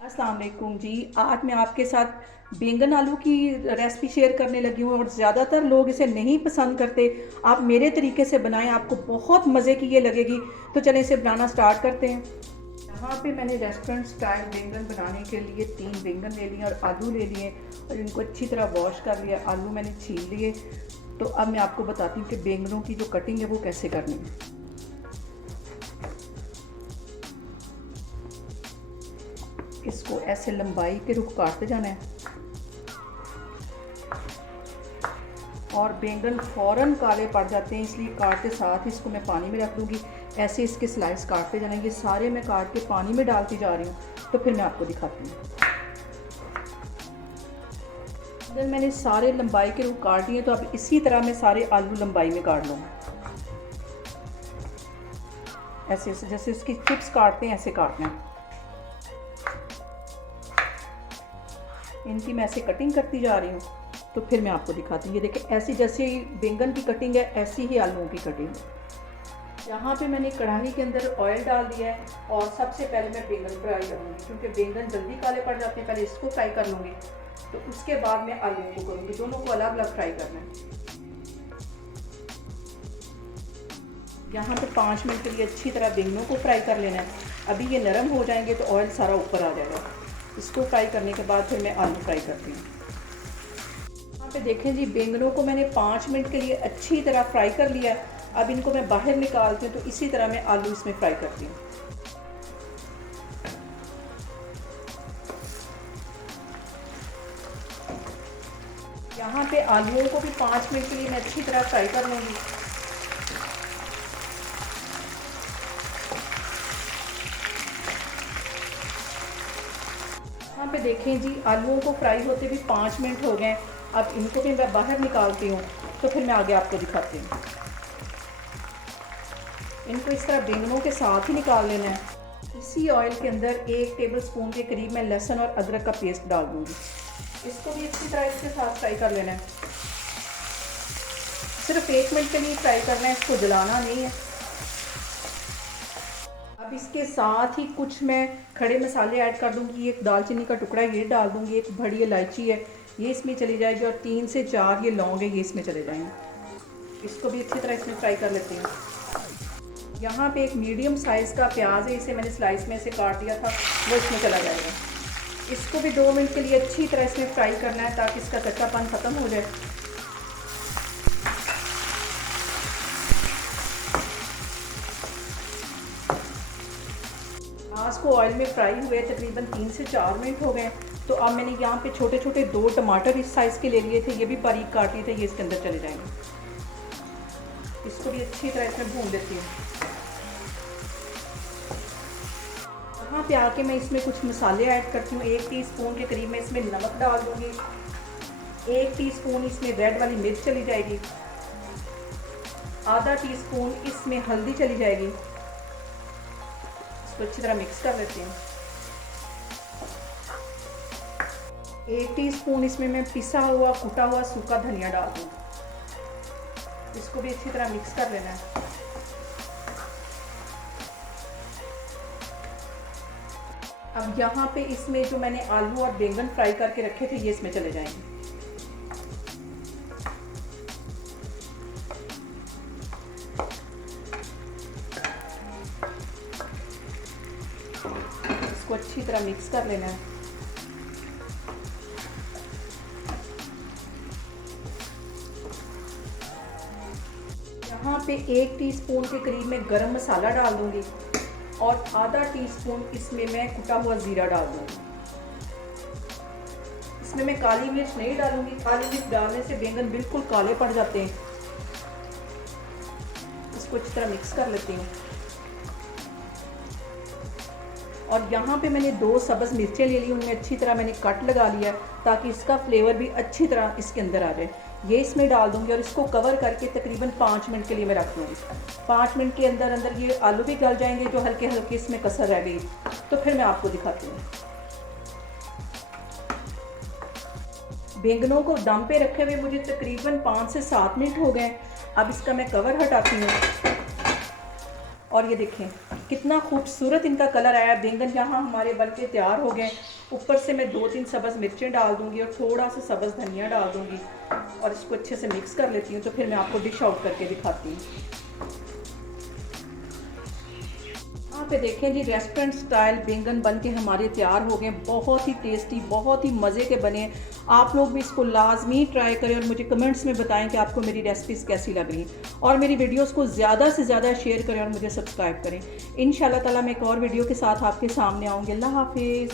अस्सलाम वालेकुम जी। आज मैं आपके साथ बैंगन आलू की रेसिपी शेयर करने लगी हूँ और ज़्यादातर लोग इसे नहीं पसंद करते। आप मेरे तरीके से बनाएं, आपको बहुत मज़े की ये लगेगी। तो चलें इसे बनाना स्टार्ट करते हैं। यहाँ पे मैंने रेस्टोरेंट स्टाइल बैंगन बनाने के लिए 3 बैंगन ले लिए और आलू ले लिए और इनको अच्छी तरह वॉश कर लिया। आलू मैंने छील लिए। तो अब मैं आपको बताती हूँ कि बैंगनों की जो कटिंग है वो कैसे करनी है। इसको ऐसे लंबाई के रुख काटते जाना है और बैंगन फ़ौरन काले पड़ जाते हैं, इसलिए काटते साथ ही इसको मैं पानी में रख दूँगी। ऐसे इसके स्लाइस काटते जाना। ये सारे मैं काट के पानी में डालती जा रही हूँ। तो फिर मैं आपको दिखाती हूँ। जब मैंने सारे लंबाई के रुख काट दिए तो अब इसी तरह मैं सारे आलू लंबाई में काट लूँगी। ऐसे ऐसे जैसे इसकी चिप्स काटते हैं ऐसे काटना है। इनकी मैं ऐसे कटिंग करती जा रही हूँ। तो फिर मैं आपको दिखाती हूँ। ये देखिए, ऐसी जैसे बैंगन की कटिंग है ऐसी ही आलूओं की कटिंग है। यहाँ पे मैंने कढ़ाई के अंदर ऑयल डाल दिया है और सबसे पहले मैं बैंगन फ्राई करूँगी, क्योंकि बैंगन जल्दी काले पड़ जाते हैं। पहले इसको फ्राई कर लूँगी, तो उसके बाद मैं आलूओं को करूँगी। दोनों को अलग अलग फ्राई करना है। यहाँ पे 5 मिनट के लिए अच्छी तरह बैंगनों को फ्राई कर लेना है। अभी ये नरम हो जाएंगे तो ऑयल सारा ऊपर आ जाएगा। इसको फ्राई करने के बाद फिर मैं आलू फ्राई करती हूँ। यहाँ पे देखें जी, बैंगनों को मैंने 5 मिनट के लिए अच्छी तरह फ्राई कर लिया है। अब इनको मैं बाहर निकालती हूँ। तो इसी तरह मैं आलू इसमें फ्राई करती हूँ। यहाँ पे आलूओं को भी 5 मिनट के लिए मैं अच्छी तरह फ्राई कर लूँगी। यहाँ पे देखें जी, आलूओं को फ्राई होते भी 5 मिनट हो गए। अब इनको भी मैं बाहर निकालती हूँ। तो फिर मैं आगे आपको दिखाती हूँ। इनको इस तरह बैंगनों के साथ ही निकाल लेना है। इसी ऑयल के अंदर 1 टेबलस्पून के करीब मैं लहसुन और अदरक का पेस्ट डाल दूँगी। इसको भी अच्छी तरह इसके साथ फ्राई कर लेना है। सिर्फ 1 मिनट के लिए फ्राई करना है, इसको जलाना नहीं है। अब इसके साथ ही कुछ मैं खड़े मसाले ऐड कर दूंगी। एक दालचीनी का टुकड़ा ये डाल दूंगी, एक बड़ी इलायची है ये इसमें चली जाएगी और 3 से 4 ये लौंग है ये इसमें चले जाएंगे। इसको भी अच्छी तरह इसमें फ्राई कर लेती हूँ। यहाँ पे एक मीडियम साइज़ का प्याज है, इसे मैंने स्लाइस में से काट दिया था, वो इसमें चला जाएगा। इसको भी 2 मिनट के लिए अच्छी तरह इसमें फ्राई करना है ताकि इसका कच्चापन ख़त्म हो जाए। प्याज को ऑयल में फ्राई हुए तकरीबन 3 से 4 मिनट हो गए। तो अब मैंने यहाँ पे छोटे छोटे 2 टमाटर इस साइज़ के ले लिए थे, ये भी बारीक काट लिए थे, ये इसके अंदर चले जाएंगे। इसको भी अच्छी तरह इसमें भून देती हूँ। यहाँ पे आके मैं इसमें कुछ मसाले ऐड करती हूँ। 1 टीस्पून के करीब मैं इसमें नमक डाल दूँगी। 1 टीस्पून इसमें रेड वाली मिर्च चली जाएगी। आधा टीस्पून इसमें हल्दी चली जाएगी। इसको अच्छी तरह मिक्स कर लेती हूँ। 1 टीस्पून इसमें मैं पिसा हुआ कुटा हुआ सूखा धनिया डाल दूँ। इसको भी अच्छी तरह मिक्स कर लेना है। अब यहाँ पे इसमें जो मैंने आलू और बैंगन फ्राई करके रखे थे ये इसमें चले जाएंगे। इसको अच्छी तरह मिक्स कर लेना है। यहाँ पे 1 टीस्पून के करीब मैं गरम मसाला डाल दूँगी और आधा टीस्पून इसमें मैं कुटा हुआ ज़ीरा डाल दूँगी। इसमें मैं काली मिर्च नहीं डालूँगी, काली मिर्च डालने से बैंगन बिल्कुल काले पड़ जाते हैं। इसको अच्छी तरह मिक्स कर लेती हूँ। और यहाँ पे मैंने 2 सब्ज़ मिर्चें ले ली, उनमें अच्छी तरह मैंने कट लगा लिया ताकि इसका फ्लेवर भी अच्छी तरह इसके अंदर आ जाए। ये इसमें डाल दूँगी और इसको कवर करके तकरीबन 5 मिनट के लिए मैं रख दूँगी। 5 मिनट के अंदर अंदर ये आलू भी गल जाएंगे जो हल्के हल्के इसमें कसर रह गई। तो फिर मैं आपको दिखाती हूँ। बैंगनों को दम पे रखे हुए मुझे तकरीबन 5 से 7 मिनट हो गए। अब इसका मैं कवर हटाती हूँ और ये देखें कितना खूबसूरत इनका कलर आया। बैंगन यहाँ हमारे बन के तैयार हो गए। ऊपर से मैं 2-3 सब्ज़ मिर्चें डाल दूँगी और थोड़ा सा सब्ज़ धनिया डाल दूँगी और इसको अच्छे से मिक्स कर लेती हूँ। तो फिर मैं आपको डिश आउट करके दिखाती हूँ। यहाँ पे देखें जी, रेस्टोरेंट स्टाइल बैंगन बन के हमारे तैयार हो गए। बहुत ही टेस्टी, बहुत ही मज़े के बने। आप लोग भी इसको लाजमी ट्राई करें और मुझे कमेंट्स में बताएं कि आपको मेरी रेसिपीज़ कैसी लग रही। और मेरी वीडियोस को ज़्यादा से ज़्यादा शेयर करें और मुझे सब्सक्राइब करें। इंशाल्लाह ताला मैं एक और वीडियो के साथ आपके सामने आऊँगी। अल्लाह हाफिज़।